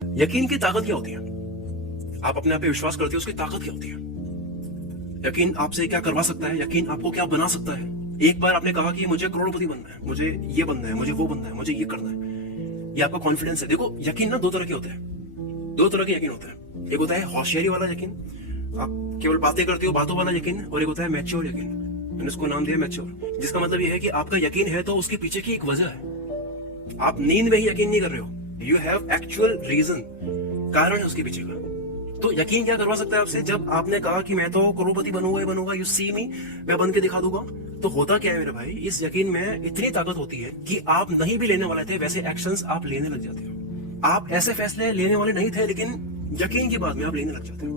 यकीन की ताकत क्या होती है? आप अपने आप पे विश्वास करते हो, उसकी ताकत क्या होती है? यकीन आपसे क्या करवा सकता है? यकीन आपको क्या बना सकता है? एक बार आपने कहा कि मुझे करोड़पति बनना है, मुझे ये बनना है, मुझे वो बनना है, मुझे ये करना है। ये आपका कॉन्फिडेंस है। देखो, यकीन ना दो तरह के होते हैं। दो तरह के यकीन होते हैं। एक होता है होशियारी वाला यकीन, आप केवल बातें करते हो, बातों वाला यकीन। और एक होता है मैच्योर यकीन, मैंने उसको नाम दिया मैच्योर। जिसका मतलब ये है कि आपका यकीन है तो उसके पीछे की एक वजह है। आप नींद में ही यकीन नहीं कर रहे हो, यू हैव एक्चुअल रीजन, कारण है उसके पीछे का। तो यकीन क्या करवा सकता है आपसे? जब आपने कहा कि मैं तो करोड़पति बनूंगा ही बनूंगा, यू सी मी, मैं बन के दिखा दूंगा। तो होता क्या है मेरे भाई, इस यकीन में इतनी ताकत होती है कि आप नहीं भी लेने वाले थे वैसे एक्शंस आप लेने लग जाते हो। आप ऐसे फैसले लेने वाले नहीं थे, लेकिन यकीन के बाद में आप लेने लग जाते हो।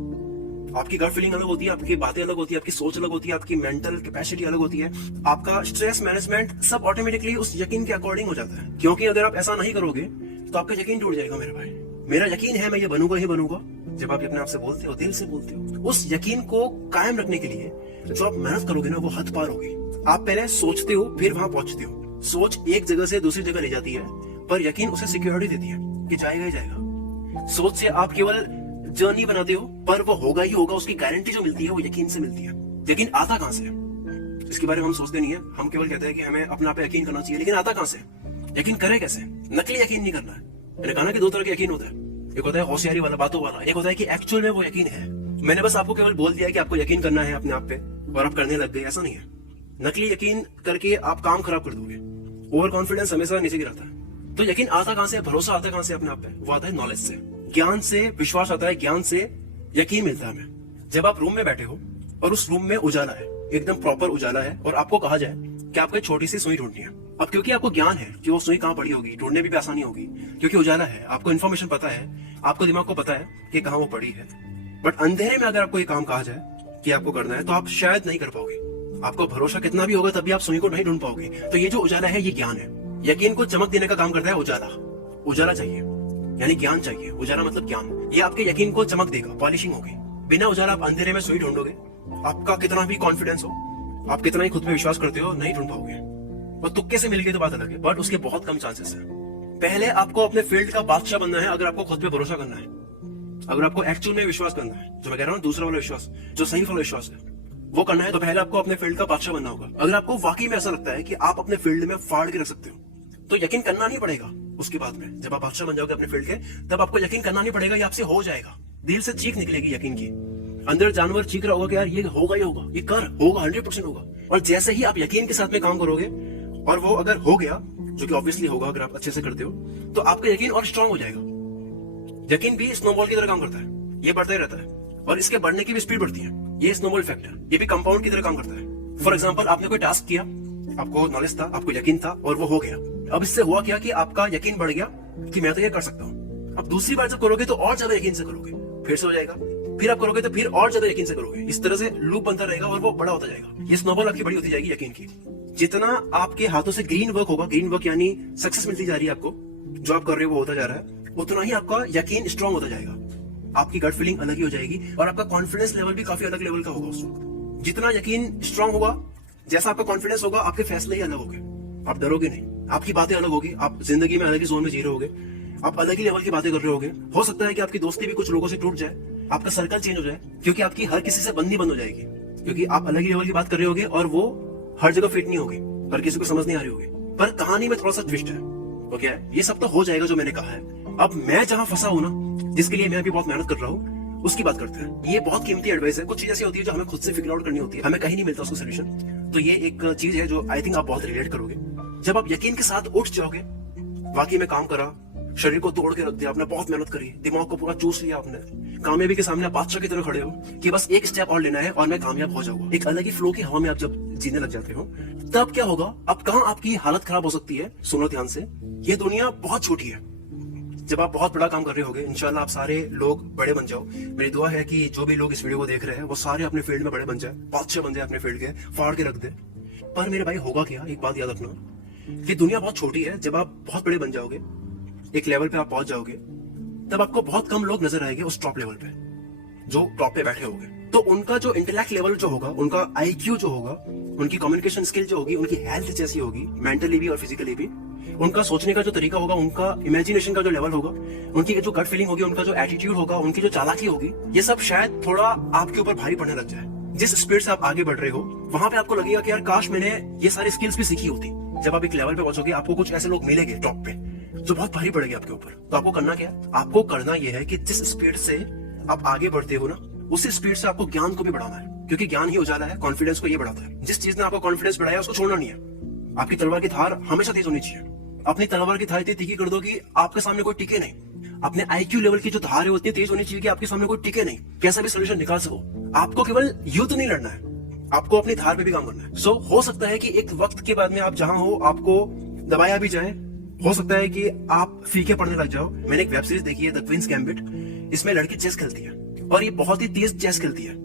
आपकी गट फीलिंग अलग होती है, आपकी बातें अलग होती है, आपकी सोच अलग होती है, आपकी मेंटल कैपेसिटी अलग होती है, आपका स्ट्रेस मैनेजमेंट सब ऑटोमेटिकली उस यकीन के अकॉर्डिंग हो जाता है। क्योंकि अगर आप ऐसा नहीं करोगे तो आपका यकीन टूट जाएगा मेरे भाई। मेरा यकीन है मैं ये बनूंगा ही बनूंगा। जब आप अपने आप से बोलते हो, दिल से बोलते हो, उस यकीन को कायम रखने के लिए जो आप मेहनत करोगे ना, वो हद पार होगी। आप पहले सोचते हो, फिर वहां पहुंचते हो। सोच एक जगह से दूसरी जगह ले जाती है, पर यकीन उसे सिक्योरिटी देती है कि जाएगा ही जाएगा। सोच से आप केवल जर्नी बनाते हो, पर वो होगा ही होगा। उसकी गारंटी जो मिलती है वो यकीन से मिलती है। यकीन आता कहां से? इसके बारे में हम सोचते नहीं है। हम केवल कहते हैं कि हमें अपना पे यकीन करना चाहिए, लेकिन आता कहां से? यकीन करे कैसे? नकली यकीन नहीं करना है। मैंने कहा ना कि दो तरह के यकीन होता है। एक होता है होशियारी वाला, बातों वाला। एक होता है कि एक्चुअल में वो यकीन है। मैंने बस आपको केवल बोल दिया है कि आपको यकीन करना है अपने आप पे, और आप करने लग गए। ऐसा नहीं है। नकली यकीन करके आप काम खराब कर दोगे। ओवर कॉन्फिडेंस हमेशा नीचे गिराता है। तो यकीन आता कहां से? भरोसा आता कहां से अपने आप पे? वो आता है नॉलेज से, ज्ञान से। विश्वास आता है ज्ञान से, यकीन मिलता है हमें। जब आप रूम में बैठे हो और उस रूम में उजाला है, एकदम प्रॉपर उजाला है, और आपको कहा जाए कि आपको एक छोटी सी सुई ढूंढनी है। अब क्योंकि आपको ज्ञान है कि वो सुई कहां पड़ी होगी, ढूंढने भी आसानी होगी, क्योंकि उजाला है, आपको इन्फॉर्मेशन पता है, आपको दिमाग को पता है कि कहां वो पड़ी है। बट अंधेरे में अगर आपको ये काम कहा जाए कि आपको करना है, तो आप शायद नहीं कर पाओगे। आपको भरोसा कितना भी होगा, तभी आप सुई को नहीं ढूंढ पाओगे। तो ये जो उजाला है, ये ज्ञान है। यकीन को चमक देने का काम करता है उजाला। उजाला चाहिए यानी ज्ञान चाहिए। उजाला मतलब ज्ञान। ये आपके यकीन को चमक देगा, पॉलिशिंग होगी। बिना उजाला आप अंधेरे में सुई ढूंढोगे, आपका कितना भी कॉन्फिडेंस हो, आप कितना ही खुद पे विश्वास करते हो, नहीं ढूंढ पाओगे। और तुक्के से मिल गए तो बात अलग है, बट उसके बहुत कम चांसेस है। पहले आपको अपने फील्ड का बादशाह बनना है अगर आपको खुद पे भरोसा करना है, अगर आपको एक्चुअल में विश्वास करना है। जो मैं कह रहा हूँ दूसरा वाला विश्वास, जो सही वाला विश्वास है, वो करना है, तो पहले आपको अपने फील्ड का बादशाह बनना होगा। अगर आपको वाकई में ऐसा लगता है कि आप अपने फील्ड में फाड़ के रख सकते हो, तो यकीन करना नहीं पड़ेगा। उसके बाद में जब आप बादशाह बन जाओगे अपने फील्ड के, तब आपको यकीन करना नहीं पड़ेगा, ये आपसे हो जाएगा। दिल से चीख निकलेगी यकीन की। अंदर जानवर चीख रहा होगा कि यार ये होगा ही होगा, ये कर होगा, 100% होगा। और जैसे ही आप यकीन के साथ में काम करोगे और वो अगर हो गया, जो कि ऑब्वियसली होगा अगर आप अच्छे से करते हो, तो आपका यकीन और स्ट्रांग हो जाएगा। यकीन भी स्नोबॉल की तरह काम करता है, ये बढ़ता ही रहता है, और इसके बढ़ने की भी स्पीड बढ़ती है। ये स्नोबॉल इफेक्ट है, ये भी कंपाउंड की तरह काम करता है। फॉर एग्जाम्पल, आपने कोई टास्क किया, आपको नॉलेज था, आपको यकीन था, और वो हो गया। अब इससे हुआ क्या कि आपका यकीन बढ़ गया कि मैं तो ये कर सकता हूँ। अब दूसरी बार जब करोगे तो और ज्यादा यकीन से करोगे, फिर से हो जाएगा। फिर आप करोगे तो फिर और ज्यादा यकीन से करोगे। इस तरह से लूप बनता रहेगा और वो बड़ा होता जाएगा। ये स्नोबॉल आपकी बड़ी होती जाएगी यकीन की। जितना आपके हाथों से ग्रीन वर्क होगा, ग्रीन वर्क यानी सक्सेस मिलती जा रही है आपको, जो आप कर रहे हो वो होता जा रहा है, उतना ही आपका यकीन स्ट्रांग होता जाएगा। आपकी गट फीलिंग अलग ही हो जाएगी, और आपका कॉन्फिडेंस लेवल भी काफी अलग लेवल का होगा उस वक्त। जितना यकीन स्ट्रांग होगा, जैसा आपका कॉन्फिडेंस होगा, आपके फैसले ही अलग होंगे। आप डरोगे नहीं, आपकी बातें अलग होगी, आप जिंदगी में अलग ही जोन में जी रहे होगे, आप अलग ही लेवल की बातें कर रहे होगे। हो सकता है कि आपकी दोस्ती भी कुछ लोगों से टूट जाए, आपका सर्कल चेंज हो जाए, क्योंकि आपकी हर किसी से बननी बंद हो जाएगी, क्योंकि आप अलग ही लेवल की बात कर रहे होगे और वो हर जगह फिट नहीं होगी, हर किसी को समझ नहीं आ रही होगी। पर कहानी में थोड़ा सा ट्विस्ट है। वो क्या है? ये सब तो हो जाएगा जो मैंने कहा है। अब मैं जहां फंसा हूं ना, जिसके लिए मैं भी बहुत मेहनत कर रहा हूँ, उसकी बात करते हैं। ये बहुत कीमती एडवाइस है। कुछ चीज ऐसी होती है जो हमें खुद से फिगर आउट करनी होती है, हमें कहीं नहीं मिलता उसका सोल्यूशन। तो ये एक चीज है जो आई थिंक आप बहुत रिलेट करोगे। जब आप यकीन के साथ उठ जाओगे, वाकई में काम करा, शरीर को तोड़ के रख दिया आपने, बहुत मेहनत करी, दिमाग को पूरा चूस लिया आपने, कामयाबी के सामने आप बादशाह की तरह खड़े हो कि बस एक स्टेप और लेना है और मैं कामयाब हो जाऊंगा। एक अलग ही फ्लो की हवा में आप जब जीने लग जाते हो, तब क्या होगा? अब कहां आपकी हालत खराब हो सकती है? सुनो ध्यान से, ये दुनिया बहुत छोटी है। जब आप बहुत बड़ा काम कर रहे होगे, इंशाल्लाह आप सारे लोग बड़े बन जाओ। मेरी दुआ है कि जो भी लोग इस वीडियो को देख रहे हैं, वो सारे अपने फील्ड में बड़े बन जाए, बादशाह बन जाए अपने फील्ड के, फाड़ के रख दे। पर मेरे भाई होगा क्या? एक बात याद रखना कि दुनिया बहुत छोटी है। जब आप बहुत बड़े बन जाओगे, एक लेवल पे आप पहुंच जाओगे, तब आपको बहुत कम लोग नजर आएंगे उस टॉप लेवल पे, जो टॉप पे बैठे होंगे। तो उनका जो इंटेलेक्ट लेवल जो होगा, उनका आईक्यू जो होगा, उनकी कम्युनिकेशन स्किल जो होगी, उनकी हेल्थ जैसी होगी, मेंटली भी और फिजिकली भी, उनका सोचने का जो तरीका होगा, उनका इमेजिनेशन का जो लेवल होगा, उनकी जो गट फीलिंग होगी, उनका जो एटीट्यूड होगा, उनकी जो चालाकी होगी, ये सब शायद थोड़ा आपके ऊपर भारी पड़ने लग जाए। जिस स्पीड से आप आगे बढ़ रहे हो, वहां पे आपको लगेगा कि यार काश मैंने ये सारी स्किल्स भी सीखी होती। जब आप एक लेवल पे पहुंचोगे, आपको कुछ ऐसे लोग मिलेंगे टॉप पे जो बहुत भारी पड़ेंगे आपके ऊपर। तो आपको करना क्या है? आपको करना यह है कि जिस स्पीड से आप आगे बढ़ते हो ना, उसी स्पीड से आपको ज्ञान को भी बढ़ाना है, क्योंकि ज्ञान ही उजाला है, कॉन्फिडेंस को ये बढ़ाता है। जिस चीज ने आपको कॉन्फिडेंस बढ़ाया उसको छोड़ना नहीं है। आपकी तलवार की धार हमेशा तेज होनी चाहिए। अपनी तलवार की धार इतनी तीखी कर दो कि आपके सामने कोई टिके नहीं। अपने आईक्यू लेवल की जो धार है उतनी तेज होनी चाहिए कि आपके सामने कोई टिके नहीं, कैसा भी सोल्यूशन निकाल सको। आपको केवल युद्ध नहीं लड़ना है, आपको अपनी धार पे भी काम करना है। सो हो सकता है कि एक वक्त के बाद में आप जहां हो, आपको दबाया भी जाए, हो सकता है कि आप फीके पड़ने लग जाओ। मैंने एक वेब सीरीज देखी है, द क्वींस गैम्बिट। इसमें लड़की चेस खेलती है और ये बहुत ही तेज चेस खेलती है।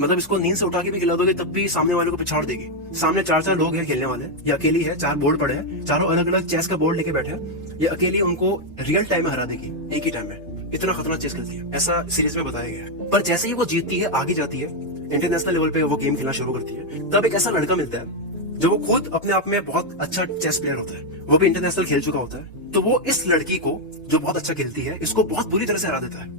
मतलब इसको नींद से उठा के भी खिला दोगे तब भी सामने वाले को पिछाड़ देगी। सामने 4-4 लोग हैं खेलने वाले, ये अकेली है, 4 बोर्ड पड़े हैं, चारों अलग अलग चेस का बोर्ड लेके बैठे हैं। ये अकेली उनको रियल टाइम में हरा देगी, एक ही टाइम में। इतना खतरनाक चेस खेलती है, ऐसा सीरीज में बताया गया है। पर जैसे ही वो जीतती है, आगे जाती है, इंटरनेशनल लेवल पे वो गेम खेलना शुरू करती है, तब एक ऐसा लड़का मिलता है जो वो खुद अपने आप में बहुत अच्छा चेस प्लेयर होता है, वो भी इंटरनेशनल खेल चुका होता है। तो वो इस लड़की को, जो बहुत अच्छा खेलती है, इसको बहुत बुरी तरह से हरा देता है।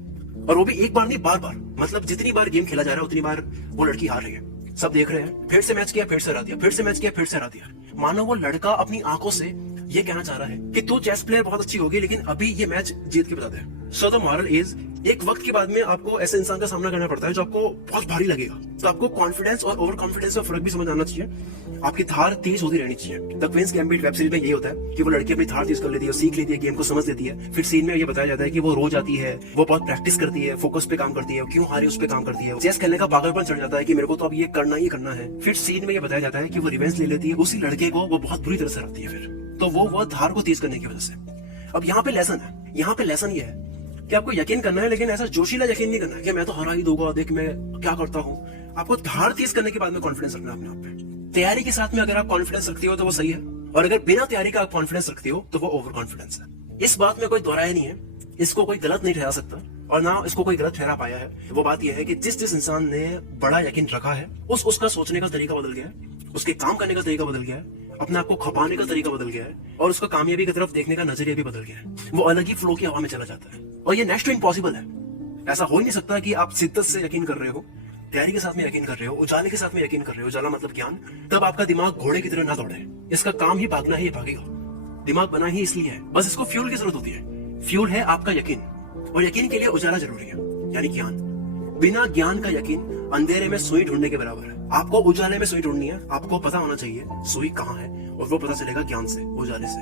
और वो भी एक बार नहीं, बार बार। मतलब जितनी बार गेम खेला जा रहा है उतनी बार वो लड़की हार रही है। सब देख रहे हैं, फिर से मैच किया, फिर से हरा दिया, फिर से मैच किया, फिर से हरा दिया। मानो वो लड़का अपनी आंखों से ये कहना चाह रहा है कि तू चेस प्लेयर बहुत अच्छी होगी, लेकिन अभी ये मैच जीत के बता दे। सो द मॉरल इज, एक वक्त के बाद में आपको ऐसे इंसान का सामना करना पड़ता है जो आपको बहुत भारी लगेगा। तो आपको कॉन्फिडेंस और ओवर कॉन्फिडेंस में फर्क भी समझ आना चाहिए। आपकी धार तेज होती रहनी चाहिए। The Queen's Gambit web series में यही होता है कि वो लड़की अपनी धार तेज कर लेती है, सीख लेती है, गेम को समझ लेती है। फिर सीन में ये बताया जाता है कि वो रोज आती है, वो बहुत प्रैक्टिस करती है, फोकस पे काम करती है, क्यों हारी उस पे काम करती है। चेस खेलने का पागलपन चढ़ जाता है कि मेरे को तो अब ये करना ही करना है। फिर सीन में ये बताया जाता है कि वो रिवेंज ले लेती है, उसी लड़के को वो बहुत बुरी तरह से हराती है। फिर तो वो धार को तेज करने की वजह से। अब यहाँ पे लेसन है, यहाँ पे लेसन ये है कि आपको यकीन करना है, लेकिन ऐसा जोशीला यकीन नहीं करना है कि मैं तो हरा ही दूंगा, देख मैं क्या करता हूँ। आपको धार तेज करने के बाद में कॉन्फिडेंस रखना है अपने आप पे। तैयारी के साथ में अगर आप कॉन्फिडेंस रखते हो तो वो सही है, और अगर बिना तैयारी का आप कॉन्फिडेंस रखते हो तो वो ओवर कॉन्फिडेंस है। इस बात में कोई दोहराया नहीं है, इसको कोई गलत नहीं ठहरा सकता और ना इसको कोई गलत ठहरा पाया है। वो बात यह है कि जिस जिस इंसान ने बड़ा यकीन रखा है, उसका सोचने का तरीका बदल गया है, उसके काम करने का तरीका बदल गया है, अपने आप को खपाने का तरीका बदल गया है, और उसका कामयाबी की तरफ देखने का नजरिया भी बदल गया है। वो अलग ही फ्लो की हवा में चला जाता है, और ये नेक्स्ट टू इम्पॉसिबल है। ऐसा हो ही नहीं सकता कि आप शिद्दत से यकीन कर रहे हो, तैयारी के साथ में यकीन कर रहे हो, उजाले के साथ में यकीन कर रहे हो, उजाला मतलब ज्ञान, तब आपका दिमाग घोड़े की तरह ना दौड़े। इसका काम ही भागना है, ये भागेगा। दिमाग बना ही इसलिए है, बस इसको फ्यूल की जरूरत होती है। फ्यूल है आपका यकीन, और यकीन के लिए उजाला जरूरी है, यानी ज्ञान। बिना ज्ञान का यकीन अंधेरे में सुई ढूंढने के बराबर है। आपको उजाले में सुई ढूंढनी है, आपको पता होना चाहिए सुई कहाँ है, और वो पता चलेगा ज्ञान से, उजाले से।